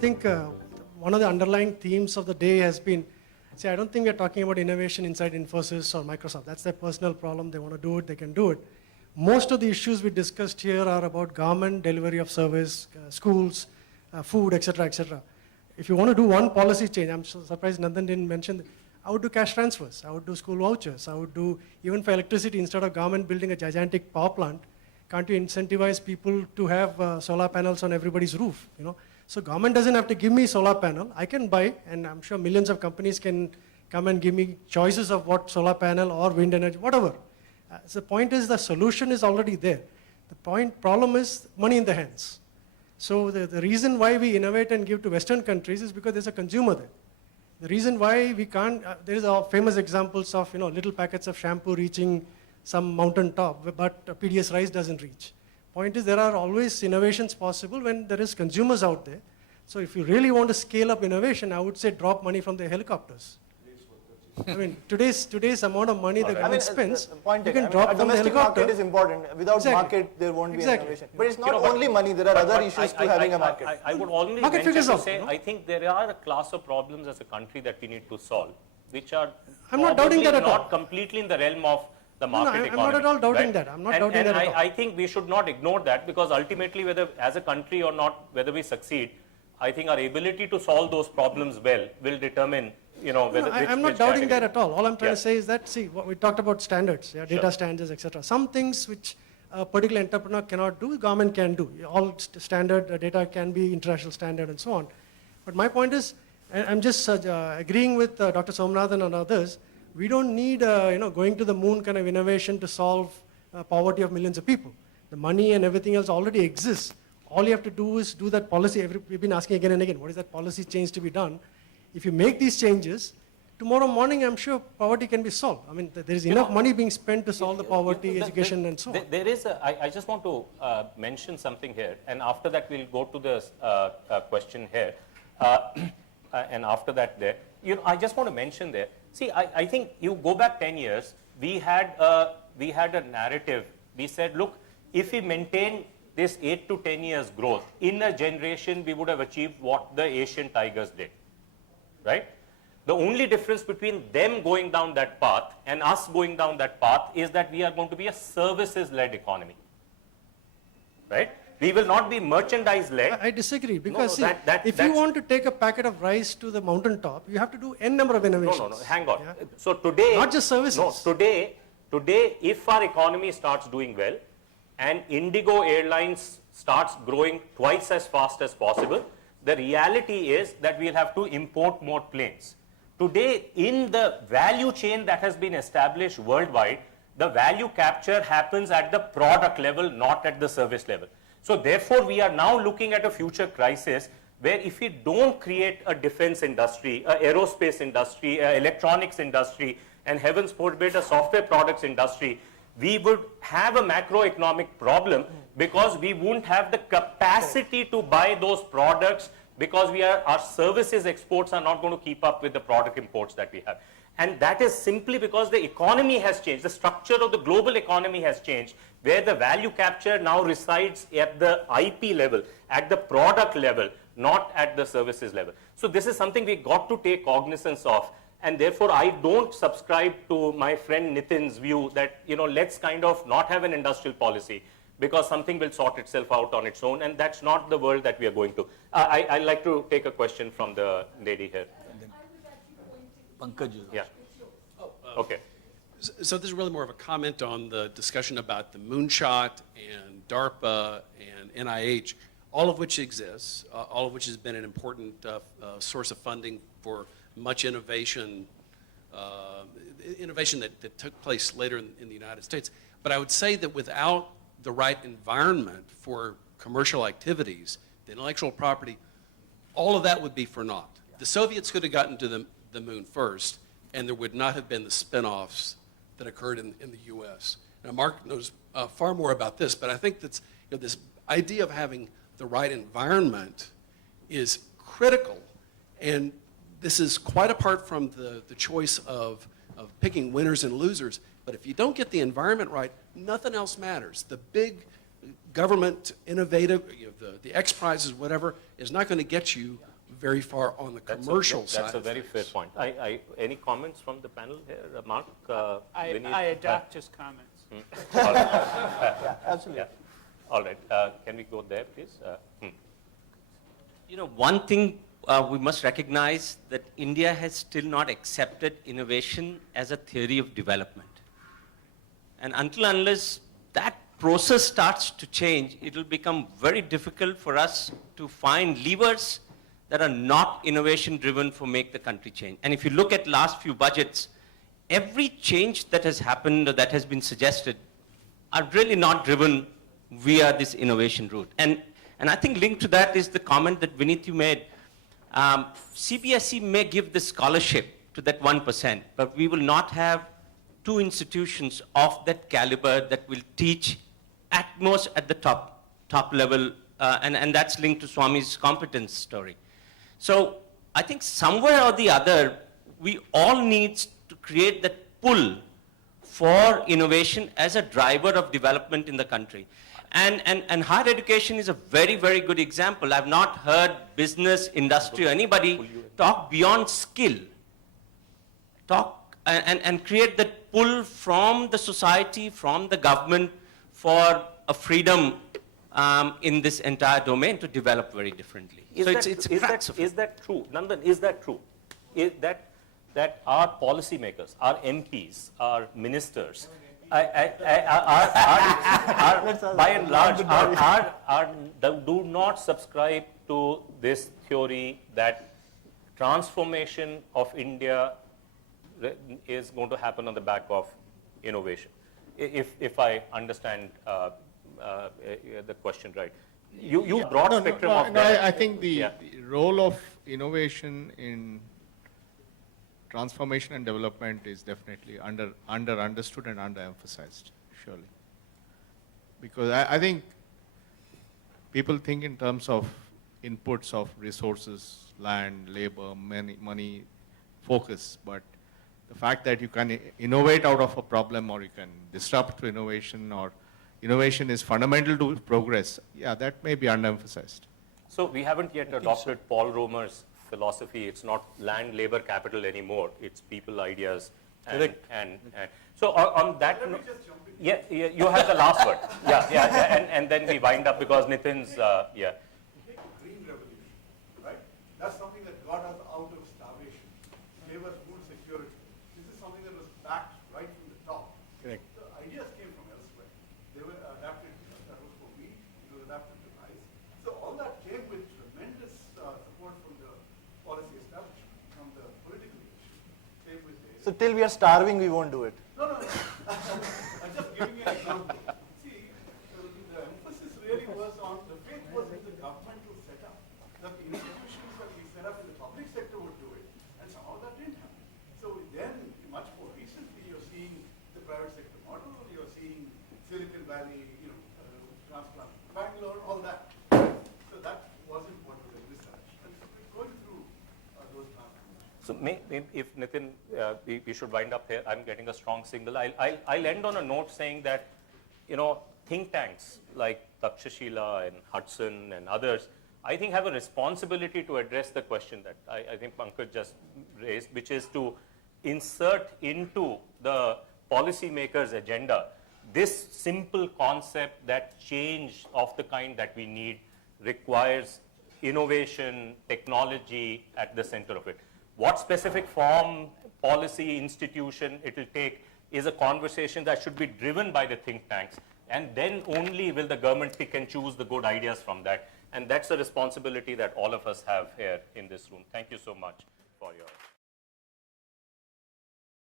think one of the underlying themes of the day has been, see, I don't think we're talking about innovation inside Infosys or Microsoft. That's their personal problem. They want to do it, they can do it. Most of the issues we discussed here are about government, delivery of service, schools, food, etc., etc. If you want to do one policy change, I'm so surprised Nandan didn't mention that. I would do cash transfers. I would do school vouchers. I would do, even for electricity, instead of government building a gigantic power plant, can't you incentivize people to have solar panels on everybody's roof? You know? So government doesn't have to give me solar panel. I can buy, and I'm sure millions of companies can come and give me choices of what solar panel or wind energy, whatever. So the point is the solution is already there. The problem is money in the hands. So the reason why we innovate and give to Western countries is because there's a consumer there. The reason why we can't, there is famous examples of little packets of shampoo reaching some mountain top, but PDS rice doesn't reach. Point is there are always innovations possible when there is consumers out there. So if you really want to scale up innovation, I would say drop money from the helicopters. I mean, today's amount of money the government spends, you can drop from the helicopter. Domestic market is important. Without market, there won't be innovation. But it's not only money. There are other issues to having a market. I would only mention to say, I think there are a class of problems as a country that we need to solve, which are not completely in the realm of the market economy. I'm not at all doubting that. I'm not doubting that at all. I think we should not ignore that, because ultimately, whether as a country or not, whether we succeed, I think our ability to solve those problems well will determine, whether. I'm not doubting that at all. All I'm trying to say is that, see, what we talked about standards, data standards, etc. Some things which a particular entrepreneur cannot do, government can do. All standard data can be international standard and so on. But my point is, I'm just agreeing with Dr. Somnathan and others. We don't need, going to the moon kind of innovation to solve poverty of millions of people. The money and everything else already exists. All you have to do is do that policy. We've been asking again and again, what is that policy change to be done? If you make these changes, tomorrow morning, I'm sure poverty can be solved. I mean, there is enough money being spent to solve the poverty, education, and so on. There is I just want to mention something here, and after that, we'll go to the question here. And after that there, I just want to mention there, see, I think you go back 10 years, we had a narrative. We said, look, if we maintain this 8 to 10 years growth, in a generation, we would have achieved what the Asian tigers did, right? The only difference between them going down that path and us going down that path is that we are going to be a services-led economy, right? We will not be merchandise-led. I disagree, because if you want to take a packet of rice to the mountaintop, you have to do n number of innovations. No, hang on. Yeah? So today, not just services. No, today, if our economy starts doing well, and Indigo Airlines starts growing twice as fast as possible, the reality is that we'll have to import more planes. Today, in the value chain that has been established worldwide, the value capture happens at the product level, not at the service level. So therefore, we are now looking at a future crisis where if we don't create a defense industry, a aerospace industry, a electronics industry, and heavens forbid a software products industry, we would have a macroeconomic problem, because we won't have the capacity to buy those products, because our services exports are not going to keep up with the product imports that we have. And that is simply because the economy has changed. The structure of the global economy has changed, where the value capture now resides at the IP level, at the product level, not at the services level. So this is something we got to take cognizance of. And therefore, I don't subscribe to my friend Nitin's view that, let's kind of not have an industrial policy, because something will sort itself out on its own, and that's not the world that we are going to. I'd like to take a question from the lady here. Pankaj. Yeah. Okay. So this is really more of a comment on the discussion about the moonshot and DARPA and NIH, all of which exists, all of which has been an important source of funding for much innovation, that took place later in the United States. But I would say that without the right environment for commercial activities, the intellectual property, all of that would be for naught. The Soviets could have gotten to the moon first, and there would not have been the spin-offs that occurred in the U.S. Now, Mark knows far more about this, but I think that's, this idea of having the right environment is critical, and this is quite apart from the choice of picking winners and losers. But if you don't get the environment right, nothing else matters. The big government innovative, the X Prizes, whatever, is not going to get you very far on the commercial side. That's a very fair point. Any comments from the panel here? Mark? Vinit? I adopt his comments. All right. Yeah, absolutely. Yeah. All right. Can we go there, please? You know, one thing we must recognize that India has still not accepted innovation as a theory of development. And until unless that process starts to change, it will become very difficult for us to find levers that are not innovation driven for make the country change. And if you look at last few budgets, every change that has happened or that has been suggested are really not driven via this innovation route. And I think linked to that is the comment that Vinit you made. CBSE may give the scholarship to that 1%, but we will not have two institutions of that caliber that will teach at most at the top level, and that's linked to Swami's competence story. So I think somewhere or the other, we all need to create that pull for innovation as a driver of development in the country. And higher education is a very, very good example. I've not heard business, industry, or anybody talk beyond skill. Talk and create that pull from the society, from the government for a freedom in this entire domain to develop very differently. Is that true? Nandan, is that true? Is that our policymakers, our MPs, our ministers, by and large, do not subscribe to this theory that transformation of India is going to happen on the back of innovation, if I understand the question right. You broad spectrum of that. I think the role of innovation in transformation and development is definitely understood and underemphasized, surely. Because I think people think in terms of inputs of resources, land, labor, money, focus, but the fact that you can innovate out of a problem or you can disrupt through innovation or innovation is fundamental to progress, yeah, that may be underemphasized. So we haven't yet adopted Paul Romer's philosophy. It's not land, labor, capital anymore. It's people, ideas, and so on that. Yeah, you have the last word. And then we wind up because Nitin's Green revolution, right? That's something that got us out of starvation, gave us food security. This is something that was backed right from the top. Correct. The ideas came from elsewhere. They were adapted. That was for wheat. It was adapted to rice. So all that came with tremendous support from the policy establishment, from the political leadership. Came with the So till we are starving, we won't do it. No. I'm just giving you an example. See, the emphasis really was on, the faith was in the governmental setup, that the institutions that we set up in the public sector would do it, and somehow that didn't happen. So then, much more recently, you're seeing the private sector model, you're seeing Silicon Valley, transplant, Bangalore, all that. So that wasn't what was envisaged. And so we're going through those transformations. So if Nitin, we should wind up here. I'm getting a strong signal. I'll end on a note saying that, think tanks like Takshashila and Hudson and others, I think have a responsibility to address the question that I think Pankaj just raised, which is to insert into the policymakers' agenda this simple concept that change of the kind that we need requires innovation, technology at the center of it. What specific form, policy, institution it will take is a conversation that should be driven by the think tanks, and then only will the government pick and choose the good ideas from that. And that's a responsibility that all of us have here in this room. Thank you so much for your